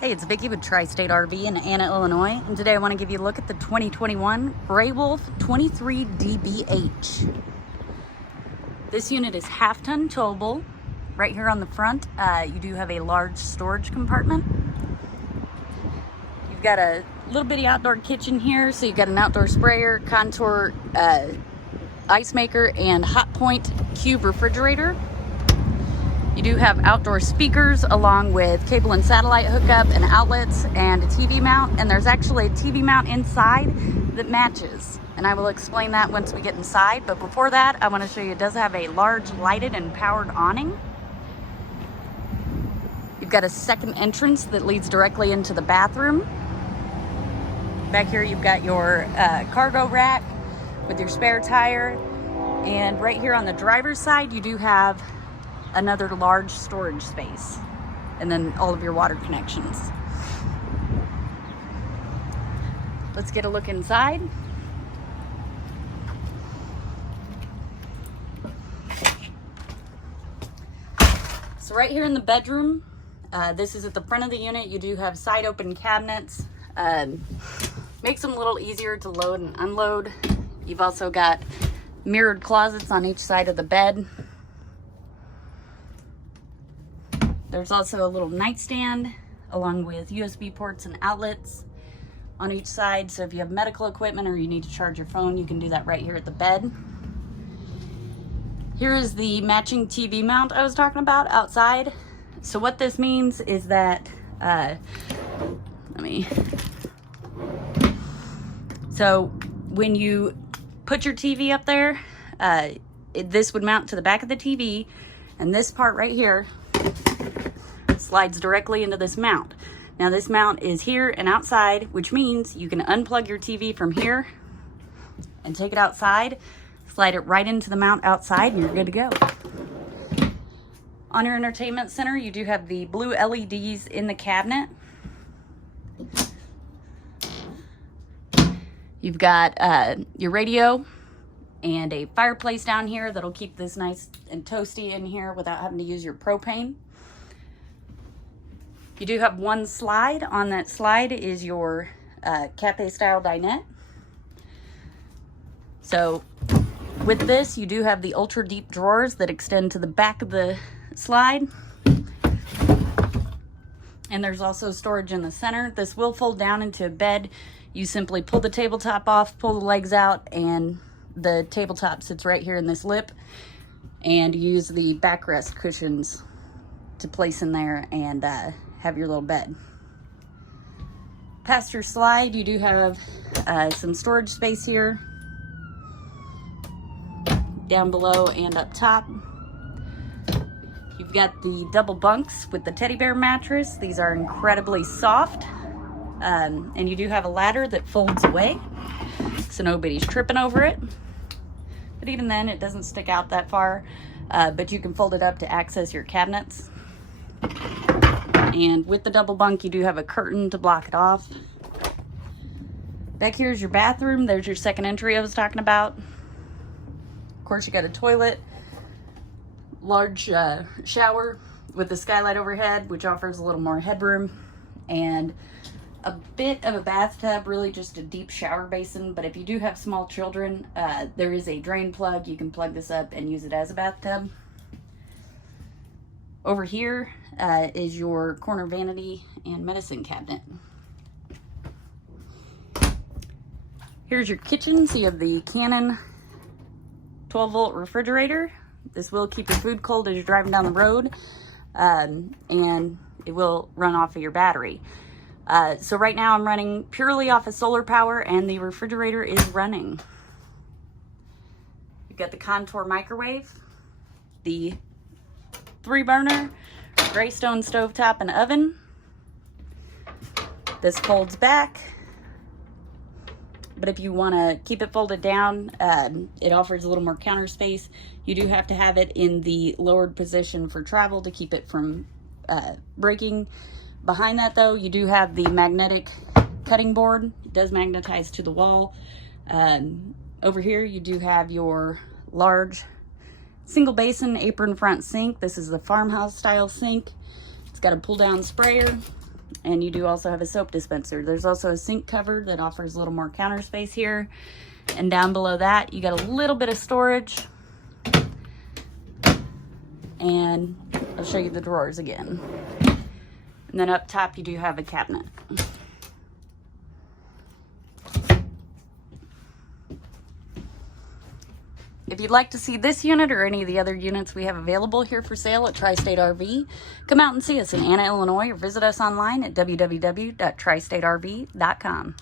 Hey, it's Vicki with Tri-State RV in Anna, Illinois, and today I want to give you a look at the 2021 Gray Wolf 23 DBH. This unit is half-ton towable. Right here on the front, you do have a large storage compartment. You've got a little bitty outdoor kitchen here, so you've got an outdoor sprayer, contour ice maker, and hot point cube refrigerator. You do have outdoor speakers along with cable and satellite hookup and outlets and a TV mount, and there's actually a TV mount inside that matches, and I will explain that once we get inside. But before that, I want to show you it does have a large lighted and powered awning. You've got a second entrance that leads directly into the bathroom. Back here you've got your cargo rack with your spare tire, and right here on the driver's side you do have another large storage space, and then all of your water connections. Let's get a look inside. So right here in the bedroom, this is at the front of the unit. You do have side open cabinets. Makes them a little easier to load and unload. You've also got mirrored closets on each side of the bed. There's also a little nightstand along with USB ports and outlets on each side. So if you have medical equipment or you need to charge your phone, you can do that right here at the bed. Here is the matching TV mount I was talking about outside. So what this means is that, so when you put your TV up there, this would mount to the back of the TV, and this part right here slides directly into this mount. Now this mount is here and outside, which means you can unplug your TV from here and take it outside, slide it right into the mount outside, and you're good to go. On your entertainment center, you do have the blue LEDs in the cabinet. You've got your radio and a fireplace down here that'll keep this nice and toasty in here without having to use your propane. You do have one slide. On that slide is your cafe style dinette. So with this, you do have the ultra deep drawers that extend to the back of the slide. And there's also storage in the center. This will fold down into a bed. You simply pull the tabletop off, pull the legs out, and the tabletop sits right here in this lip, and use the backrest cushions to place in there and have your little bed. Past your slide, you do have some storage space here, down below and up top. You've got the double bunks with the teddy bear mattress. These are incredibly soft, and you do have a ladder that folds away, so nobody's tripping over it. But even then, it doesn't stick out that far, but you can fold it up to access your cabinets. And with the double bunk, you do have a curtain to block it off. Back here is your bathroom. There's your second entry I was talking about. Of course, you got a toilet, large shower with the skylight overhead, which offers a little more headroom, and a bit of a bathtub, really just a deep shower basin. But if you do have small children, there is a drain plug. You can plug this up and use it as a bathtub. Over here is your corner vanity and medicine cabinet. Here's your kitchen. So you have the Canon 12-volt refrigerator. This will keep your food cold as you're driving down the road, and it will run off of your battery. So right now I'm running purely off of solar power, and the refrigerator is running. You've got the Contour microwave, the 3-burner Greystone stovetop and oven. This folds back, but if you want to keep it folded down, it offers a little more counter space. You do have to have it in the lowered position for travel to keep it from breaking. Behind that though, you do have the magnetic cutting board. It does magnetize to the wall. Over here you do have your large single basin apron front sink. This is the farmhouse style sink. It's got a pull down sprayer And you do also have a soap dispenser. There's also a sink cover that offers a little more counter space here. And down below that, you got a little bit of storage. And I'll show you the drawers again. And then up top, you do have a cabinet. If you'd like to see this unit or any of the other units we have available here for sale at Tri-State RV, come out and see us in Anna, Illinois, or visit us online at www.tristaterv.com.